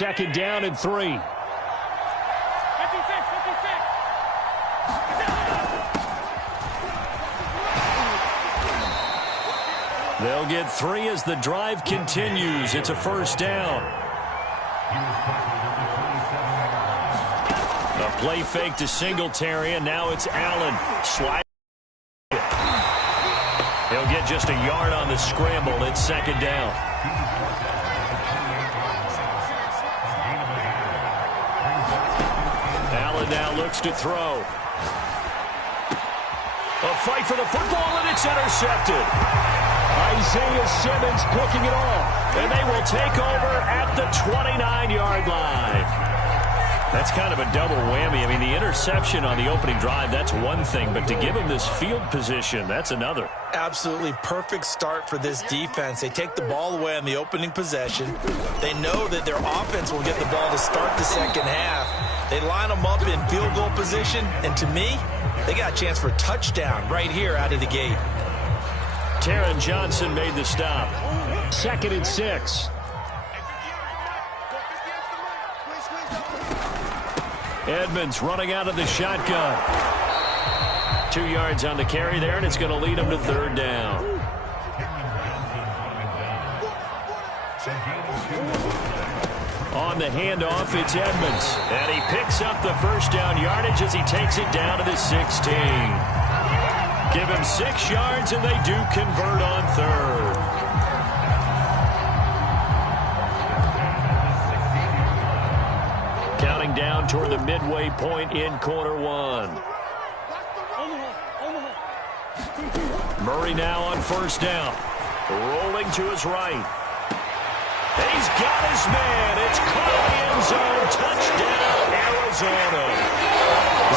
second down and 3. They'll get 3 as the drive continues. It's a first down. A play fake to Singletary, and now it's Allen. Slide. He'll get just a yard on the scramble. It's second down. Allen now looks to throw. A fight for the football, and it's intercepted. Isaiah Simmons picking it off, and they will take over at the 29-yard line. That's kind of a double whammy. I mean, the interception on the opening drive, that's one thing, but to give him this field position, that's another. Absolutely perfect start for this defense. They take the ball away on the opening possession. They know that their offense will get the ball to start the second half. They line them up in field goal position, and to me, they got a chance for a touchdown right here out of the gate. Taron Johnson made the stop. 2nd and 6. Edmonds running out of the shotgun. 2 yards on the carry there, and it's going to lead him to third down. On the handoff, it's Edmonds. And he picks up the first down yardage as he takes it down to the 16. Give him 6 yards, and they do convert on third. Counting down toward the midway point in quarter one. Murray now on first down. Rolling to his right. He's got his man. It's caught in the end zone. Touchdown, Arizona.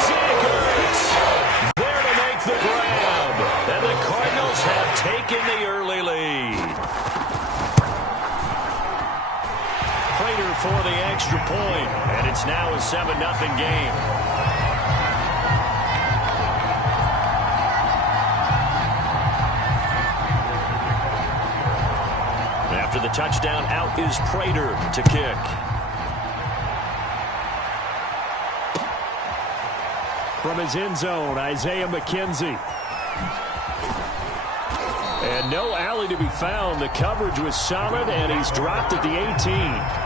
Zach Ertz there to make the grab. And the Cardinals have taken the early lead. Prater for the extra point. And it's now a 7-0 game. After the touchdown, out is Prater to kick. From his end zone, Isaiah McKenzie. And no alley to be found. The coverage was solid, and he's dropped at the 18.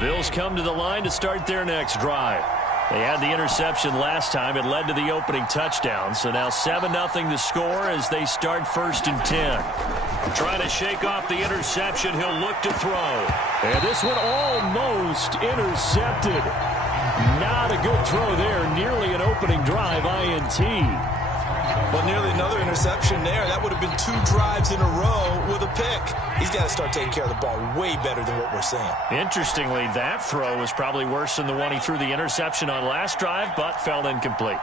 Bills come to the line to start their next drive. They had the interception last time. It led to the opening touchdown. So now 7-0 to score as they start 1st and 10. Trying to shake off the interception. He'll look to throw. And this one almost intercepted. Not a good throw there. Nearly an opening drive INT. Well, nearly another interception there. That would have been 2 drives in a row with a pick. He's got to start taking care of the ball way better than what we're seeing. Interestingly, that throw was probably worse than the one he threw the interception on last drive, but fell incomplete.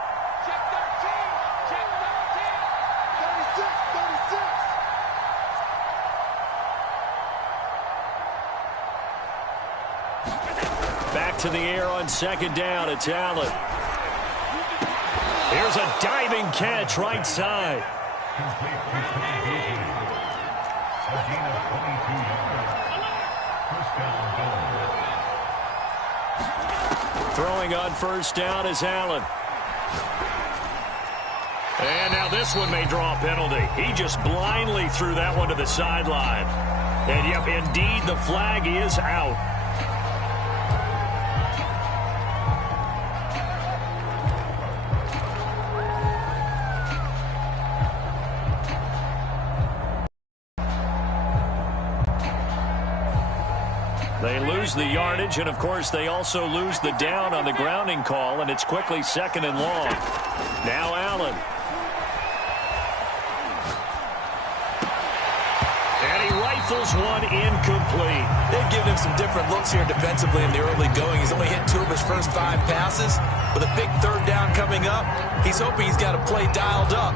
Back to the air on second down. It's Allen. Here's a diving catch right side. Throwing on first down is Allen. And now this one may draw a penalty. He just blindly threw that one to the sideline. And yep, indeed, the flag is out. They lose the yardage, and of course they also lose the down on the grounding call, and it's quickly 2nd and long. Now Allen. And he rifles one incomplete. They've given him some different looks here defensively in the early going. He's only hit 2 of his first 5 passes. With a big third down coming up, he's hoping he's got a play dialed up.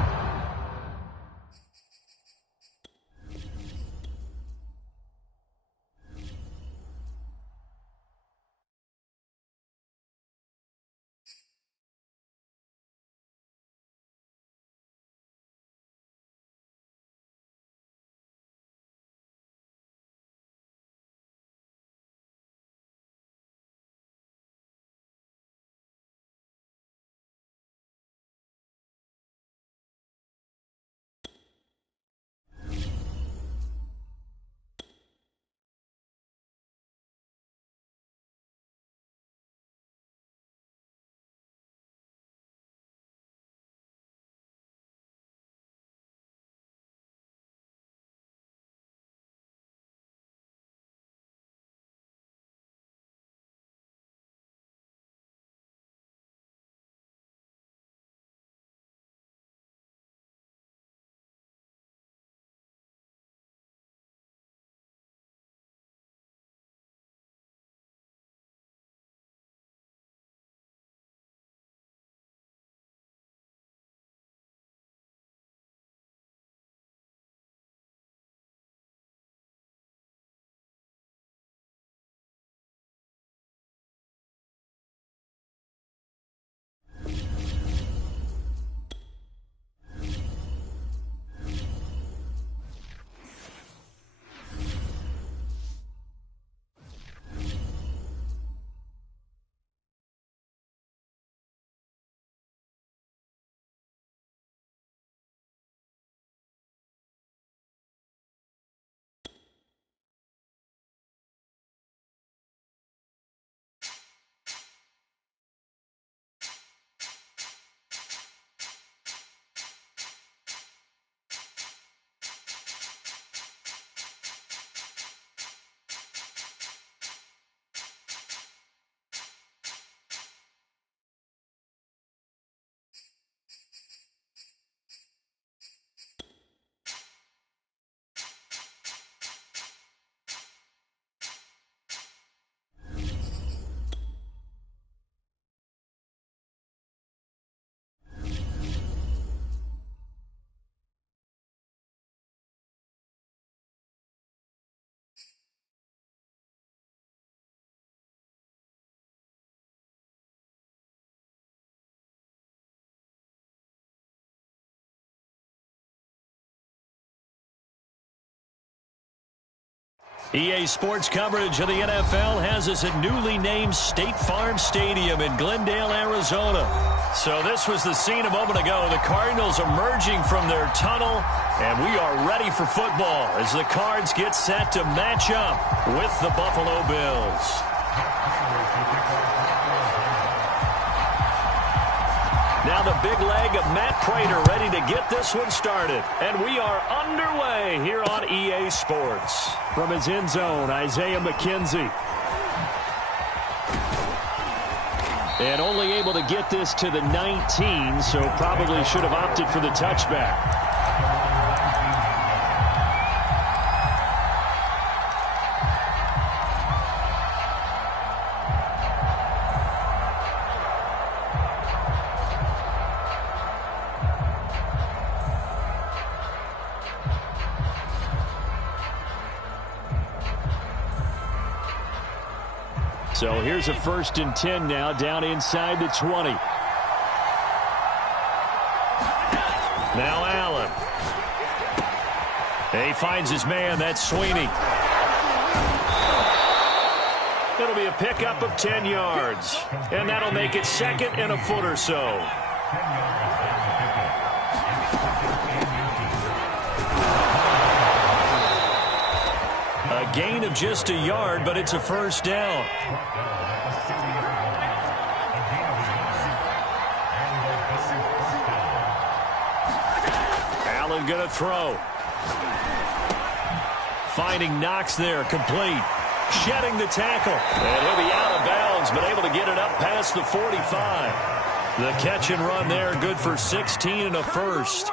EA Sports coverage of the NFL has us at newly named State Farm Stadium in Glendale, Arizona. So this was the scene a moment ago. The Cardinals emerging from their tunnel, and we are ready for football as the Cards get set to match up with the Buffalo Bills. Now the big leg of Matt Prater ready to get this one started. And we are underway here on EA Sports. From his end zone, Isaiah McKenzie. And only able to get this to the 19, so probably should have opted for the touchback. So here's a 1st and 10 now, down inside the 20. Now Allen. And he finds his man. That's Sweeney. It'll be a pickup of 10 yards. And that'll make it 2nd and a foot or so. A gain of just a yard, but it's a 1st down. Allen going to throw. Finding Knox there, complete. Shedding the tackle. And he'll be out of bounds, but able to get it up past the 45. The catch and run there, good for 16 and a first.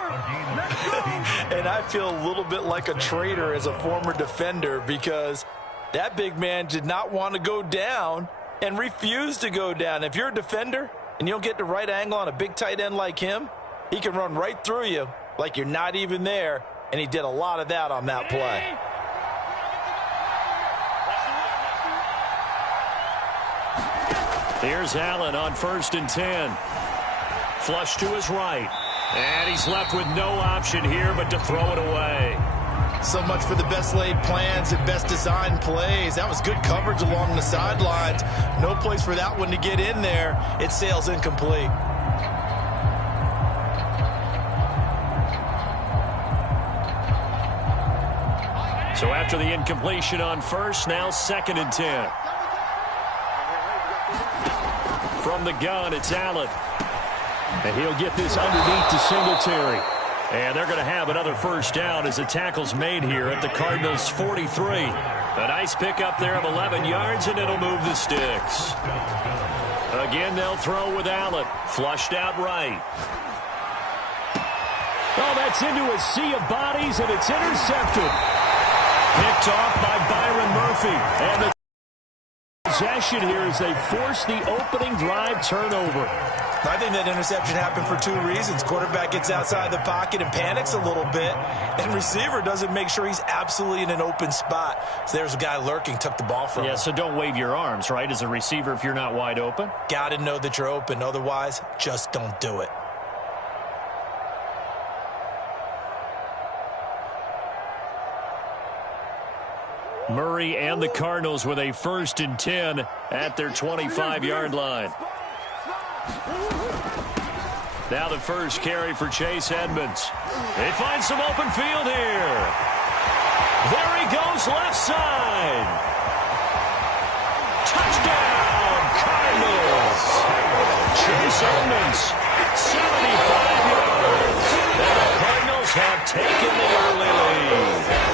And I feel a little bit like a traitor as a former defender because that big man did not want to go down and refused to go down. If you're a defender and you don't get the right angle on a big tight end like him, he can run right through you like you're not even there, and he did a lot of that on that play. Here's Allen on 1st and 10. Flush to his right. And he's left with no option here but to throw it away. So much for the best laid plans and best designed plays. That was good coverage along the sidelines. No place for that one to get in there. It sails incomplete. So after the incompletion on 1st, now 2nd and 10. From the gun, it's Allen. And he'll get this underneath to Singletary. And they're going to have another first down as the tackle's made here at the Cardinals' 43. A nice pickup there of 11 yards, and it'll move the sticks. Again, they'll throw with Allen. Flushed out right. Oh, that's into a sea of bodies, and it's intercepted. Picked off by Byron Murphy. And the possession here as they force the opening drive turnover. I think that interception happened for two reasons. Quarterback gets outside the pocket and panics a little bit, and receiver doesn't make sure he's absolutely in an open spot. So there's a guy lurking, took the ball from him. Yeah, so don't wave your arms, right, as a receiver if you're not wide open. Got to know that you're open. Otherwise, just don't do it. Murray and the Cardinals with a 1st and 10 at their 25-yard line. Now the first carry for Chase Edmonds. They find some open field here. There he goes, left side. Touchdown, Cardinals. Chase Edmonds, 75 yards. And the Cardinals have taken the early lead.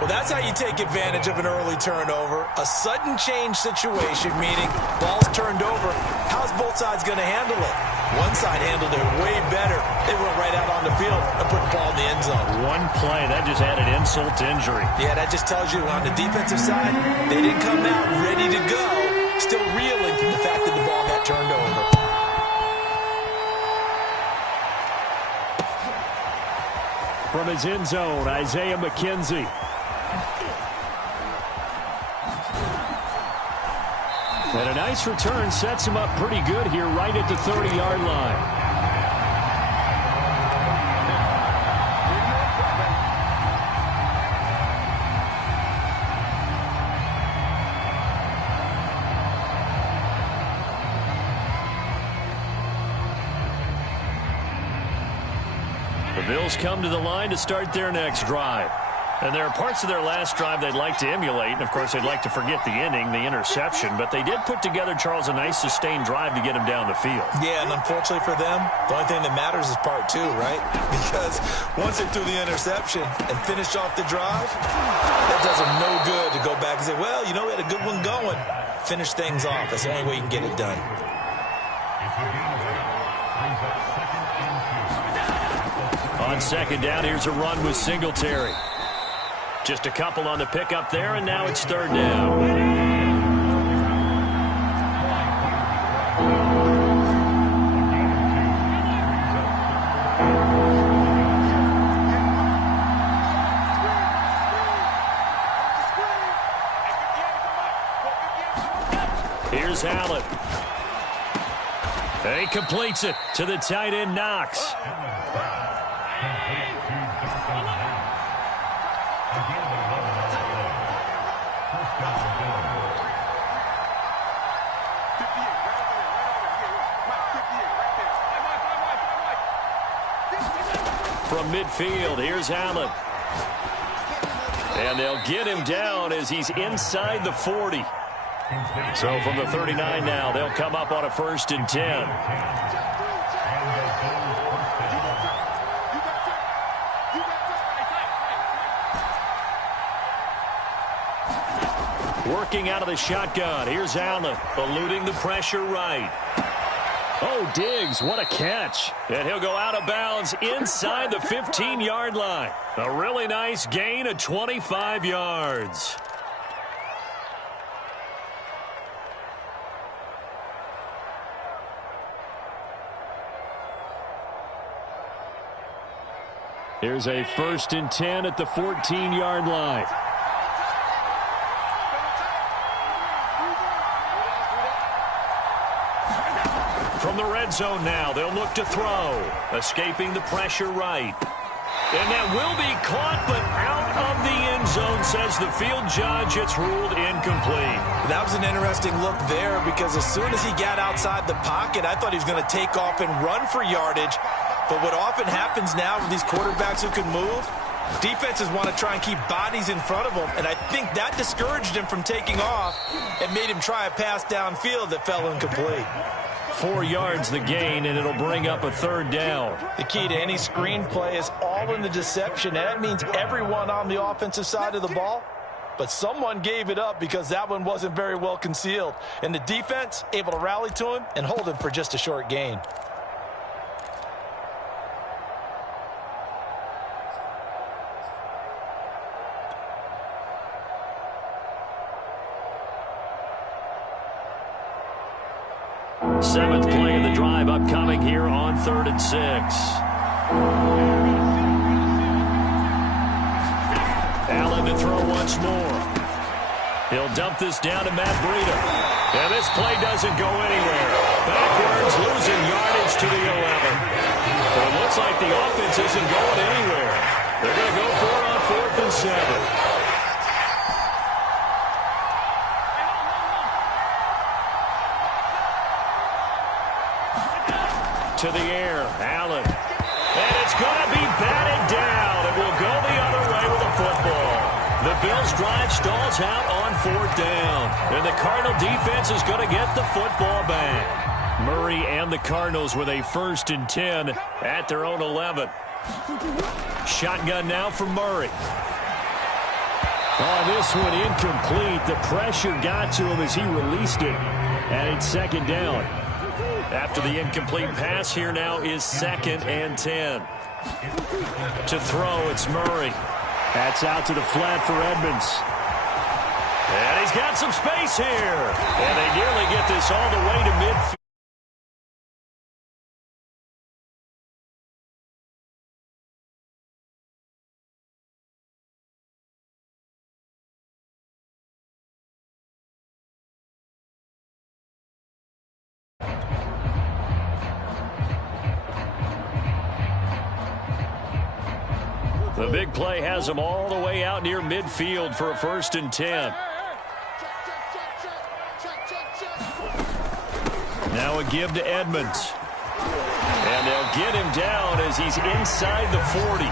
Well, that's how you take advantage of an early turnover. A sudden change situation, meaning ball's turned over. How's both sides going to handle it? One side handled it way better. They went right out on the field and put the ball in the end zone. One play, that just added insult to injury. Yeah, that just tells you on the defensive side, they didn't come out ready to go, still reeling from the fact that the ball got turned over. From his end zone, Isaiah McKenzie. And a nice return sets him up pretty good here right at the 30-yard line. The Bills come to the line to start their next drive. And there are parts of their last drive they'd like to emulate. And, of course, they'd like to forget the inning, the interception. But they did put together, Charles, a nice sustained drive to get him down the field. Yeah, and unfortunately for them, the only thing that matters is part two, right? Because once they threw the interception and finished off the drive, that does them no good to go back and say, well, you know, we had a good one going. Finish things off. That's the only way you can get it done. On second down, here's a run with Singletary. Just a couple on the pickup there, and now it's 3rd down. Here's Allen. And he completes it to the tight end, Knox. From midfield, here's Allen. And they'll get him down as he's inside the 40. So from the 39 now, they'll come up on a 1st and 10. Working out of the shotgun. Here's Allen, eluding the pressure right. Oh, Diggs, what a catch. And he'll go out of bounds inside the 15-yard line. A really nice gain of 25 yards. Here's a 1st and 10 at the 14-yard line. From the red zone now, they'll look to throw. Escaping the pressure right. And that will be caught, but out of the end zone, says the field judge. It's ruled incomplete. That was an interesting look there because as soon as he got outside the pocket, I thought he was going to take off and run for yardage. But what often happens now with these quarterbacks who can move, defenses want to try and keep bodies in front of them, and I think that discouraged him from taking off and made him try a pass downfield that fell incomplete. 4 yards the gain, and it'll bring up a 3rd down. The key to any screen play is all in the deception, and that means everyone on the offensive side of the ball. But someone gave it up because that one wasn't very well concealed. And the defense able to rally to him and hold him for just a short gain. Seventh play of the drive upcoming here on 3rd and 6. Allen to throw once more. He'll dump this down to Matt Breida. And this play doesn't go anywhere. Backwards, losing yardage to the 11. So it looks like the offense isn't going anywhere. They're going to go for it on 4th and 7. To the air, Allen. And it's going to be batted down. It will go the other way with a football. The Bills' drive stalls out on 4th down. And the Cardinal defense is going to get the football back. Murray and the Cardinals with a 1st and 10 at their own 11. Shotgun now for Murray. Oh, this one incomplete. The pressure got to him as he released it. And it's 2nd down. After the incomplete pass, here now is 2nd and 10. To throw, it's Murray. That's out to the flat for Edmonds. And he's got some space here. And they nearly get this all the way to midfield. The big play has them all the way out near midfield for a 1st and 10. Now a give to Edmonds. And they'll get him down as he's inside the 40.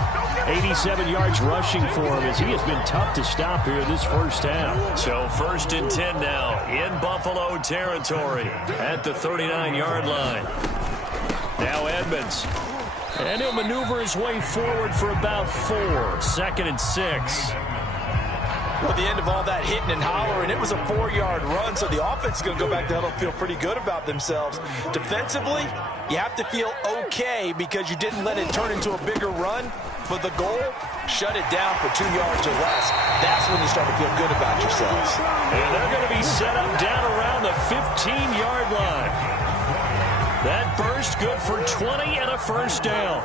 87 yards rushing for him as he has been tough to stop here in this first half. So 1st and 10 now in Buffalo territory at the 39-yard line. Now Edmonds. And he'll maneuver his way forward for about 4. 2nd and 6. Well, at the end of all that hitting and hollering, it was a 4-yard run, so the offense is going to go back there and feel pretty good about themselves. Defensively, you have to feel okay because you didn't let it turn into a bigger run. But the goal, shut it down for 2 yards or less. That's when you start to feel good about yourselves. And they're going to be set up down around the 15-yard line. That burst good for 20 and a 1st down.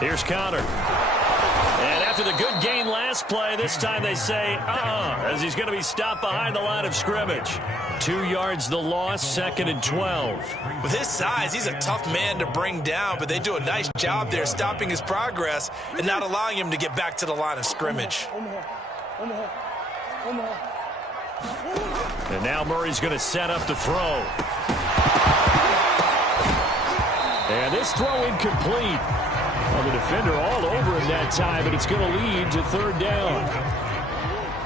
Here's Conner. And after the good gain last play, this time they say, as he's going to be stopped behind the line of scrimmage. 2 yards the loss, 2nd and 12. With his size, he's a tough man to bring down, but they do a nice job there stopping his progress and not allowing him to get back to the line of scrimmage. And now Murray's going to set up to throw. And this throw incomplete. Well, the defender all over him that time, but it's going to lead to 3rd down.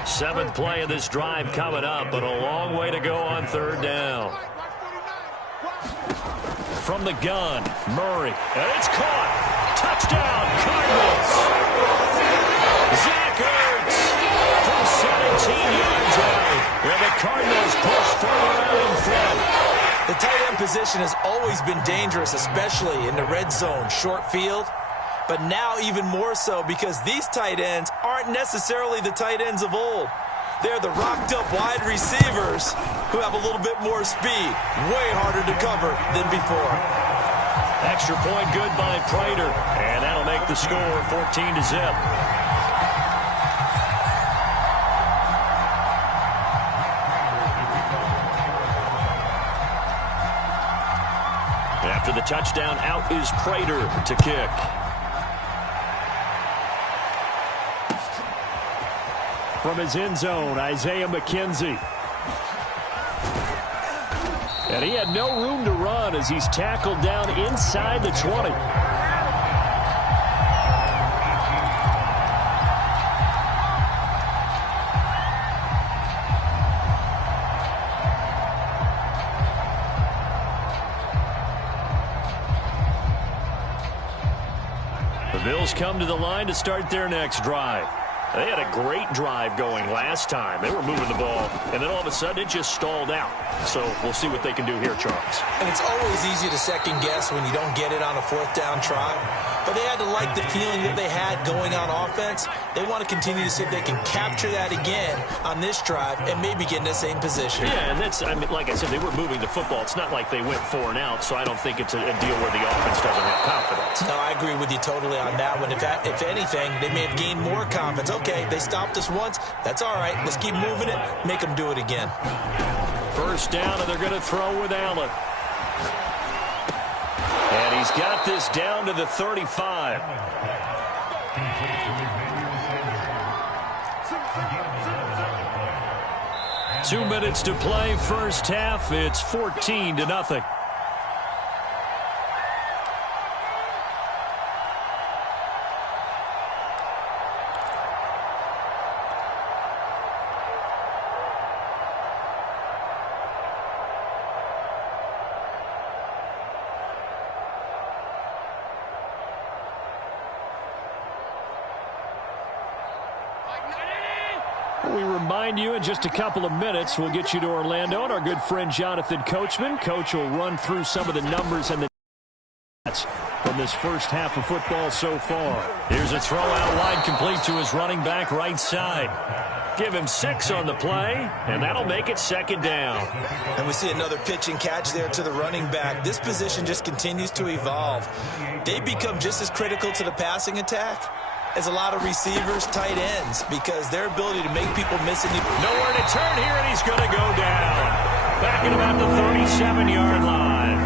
7th play of this drive coming up, but a long way to go on 3rd down. From the gun, Murray. And it's caught. Touchdown, Cardinals. And the Cardinals push further out in front. The tight end position has always been dangerous, especially in the red zone, short field. But now even more so because these tight ends aren't necessarily the tight ends of old. They're the rocked-up wide receivers who have a little bit more speed. Way harder to cover than before. Extra point good by Prater. And that'll make the score 14-0. After the touchdown, out is Prater to kick. From his end zone, Isaiah McKenzie. And he had no room to run as he's tackled down inside the 20. The Bills come to the line to start their next drive. They had a great drive going last time. They were moving the ball, and then all of a sudden it just stalled out. So we'll see what they can do here, Charles. And it's always easy to second guess when you don't get it on a fourth down try. But they had to like the feeling that they had going on offense. They want to continue to see if they can capture that again on this drive and maybe get in the same position. Yeah, and that's, I mean, like I said, they were moving the football. It's not like they went 4 and out, so I don't think it's a deal where the offense doesn't have confidence. No, I agree with you totally on that one. If anything, they may have gained more confidence. Okay, they stopped us once. That's all right. Let's keep moving it. Make them do it again. First down, and they're going to throw with Allen. And he's got this down to the 35. Two minutes to play, first half. It's 14-0. We remind you in just a couple of minutes, we'll get you to Orlando and our good friend Jonathan Coachman. Coach will run through some of the numbers and the stats from this first half of football so far. Here's a throw out wide complete to his running back right side. Give him 6 on the play, and that'll make it second down. And we see another pitch and catch there to the running back. This position just continues to evolve. They become just as critical to the passing attack as a lot of receivers, tight ends, because their ability to make people miss it. Nowhere to turn here, and he's going to go down. Back at about the 37-yard line.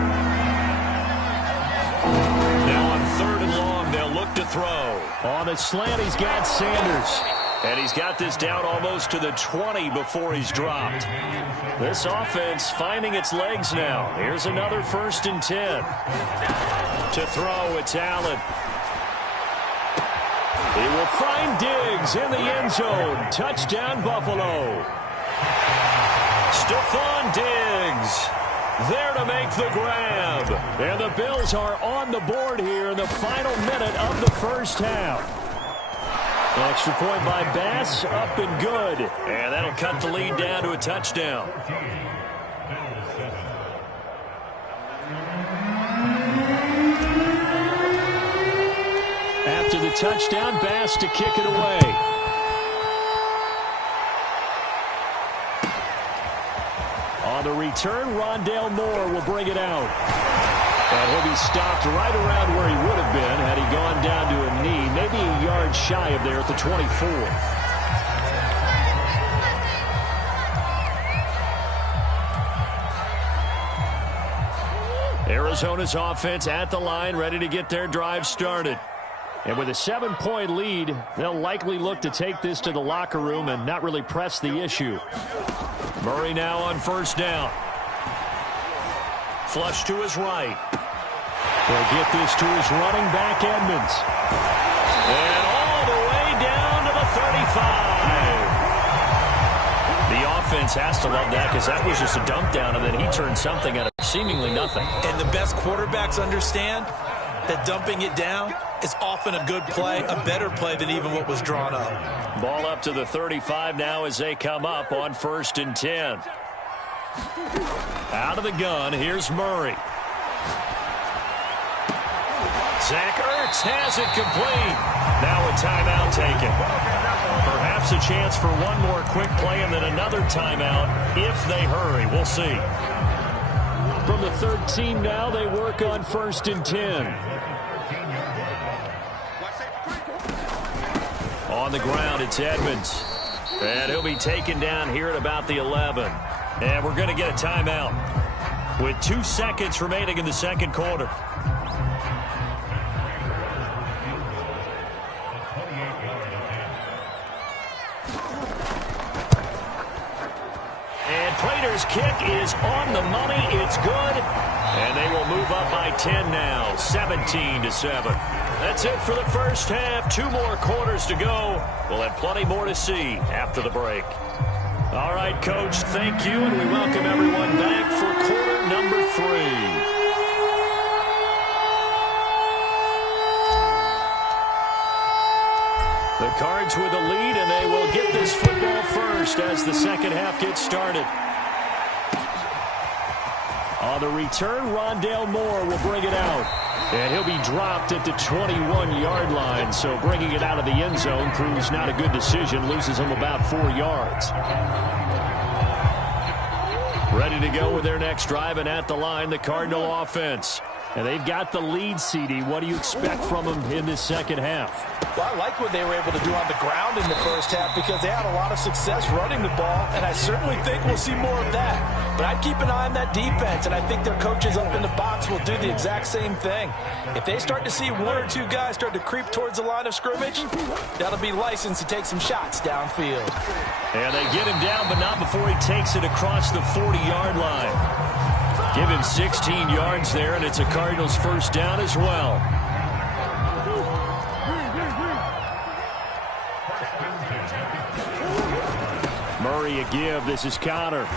Now on 3rd and long, they'll look to throw. On the slant, he's got Sanders. And he's got this down almost to the 20 before he's dropped. This offense finding its legs now. Here's another 1st and 10. To throw, it's Allen. He will find Diggs in the end zone. Touchdown, Buffalo. Stephon Diggs there to make the grab. And the Bills are on the board here in the final minute of the first half. Extra point by Bass, up and good. And that'll cut the lead down to a touchdown. After the touchdown, Bass to kick it away. On the return, Rondale Moore will bring it out. And he'll be stopped right around where he would have been had he gone down to a knee, maybe a yard shy of there at the 24. Arizona's offense at the line, ready to get their drive started. And with a 7-point lead, they'll likely look to take this to the locker room and not really press the issue. Murray now on 1st down. Flush to his right. They'll get this to his running back, Edmonds. And all the way down to the 35. The offense has to love that because that was just a dump down, and then he turned something out of seemingly nothing. And the best quarterbacks understand that dumping it down is often a good play, a better play than even what was drawn up. Ball up to the 35 now as they come up on 1st and 10. Out of the gun, here's Murray. Zach Ertz has it complete. Now a timeout taken. Perhaps a chance for one more quick play and then another timeout if they hurry. We'll see. From the 13 now, they work on 1st and 10. On the ground, it's Edmonds. And he'll be taken down here at about the 11. And we're going to get a timeout with 2 seconds remaining in the second quarter. And Prater's kick is on the money. It's good. And they will move up by 10 now, 17-7. That's it for the first half. 2 more quarters to go. We'll have plenty more to see after the break. All right, Coach, thank you, and we welcome everyone back for quarter number 3. The Cards with the lead, and they will get this football first as the second half gets started. On the return, Rondale Moore will bring it out. And he'll be dropped at the 21-yard line, so bringing it out of the end zone proves not a good decision, loses him about 4 yards. Ready to go with their next drive, and at the line, the Cardinal offense. And they've got the lead, CD. What do you expect from them in this second half? Well, I like what they were able to do on the ground in the first half because they had a lot of success running the ball, and I certainly think we'll see more of that. But I'd keep an eye on that defense, and I think their coaches up in the box will do the exact same thing. If they start to see 1 or 2 guys start to creep towards the line of scrimmage, that'll be licensed to take some shots downfield. And they get him down, but not before he takes it across the 40-yard line. Give him 16 yards there, and it's a Cardinals first down as well. Murray a give. This is Connor.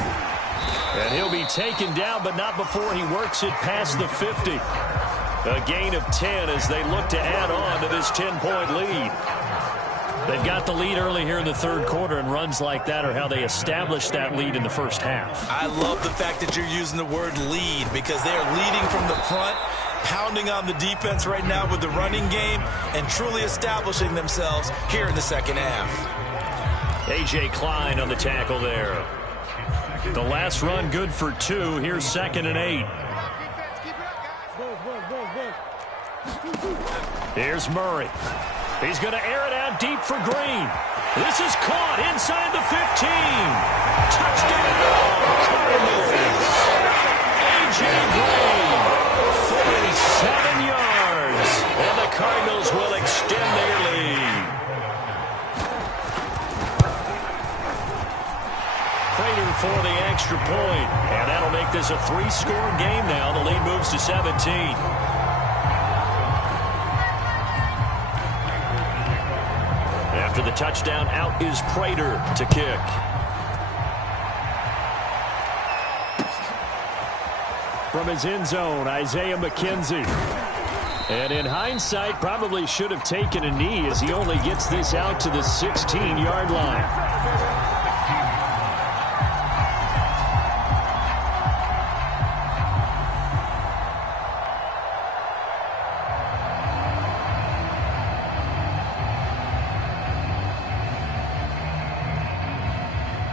And he'll be taken down, but not before he works it past the 50. A gain of 10 as they look to add on to this 10-point lead. They've got the lead early here in the third quarter, and runs like that are how they establish that lead in the first half. I love the fact that you're using the word lead because they are leading from the front, pounding on the defense right now with the running game, and truly establishing themselves here in the second half. A.J. Klein on the tackle there. The last run good for 2. Here's 2nd and 8. Here's Murray. He's going to air it out deep for Green. This is caught inside the 15. Touchdown, Cardinals. A.J. Green, 47 yards. And the Cardinals will extend their lead. Prater for the extra point. And that'll make this a 3-score game now. The lead moves to 17. After the touchdown, out is Prater to kick. From his end zone, Isaiah McKenzie. And in hindsight, probably should have taken a knee as he only gets this out to the 16-yard line.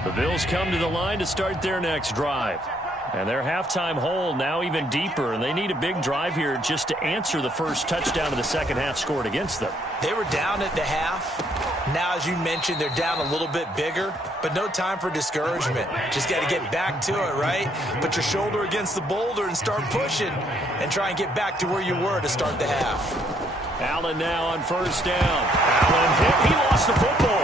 The Bills come to the line to start their next drive. And their halftime hole now even deeper, and they need a big drive here just to answer the first touchdown of the second half scored against them. They were down at the half. Now, as you mentioned, they're down a little bit bigger, but no time for discouragement. Just got to get back to it, right? Put your shoulder against the boulder and start pushing and try and get back to where you were to start the half. Allen now on first down. Allen hit. He lost the football.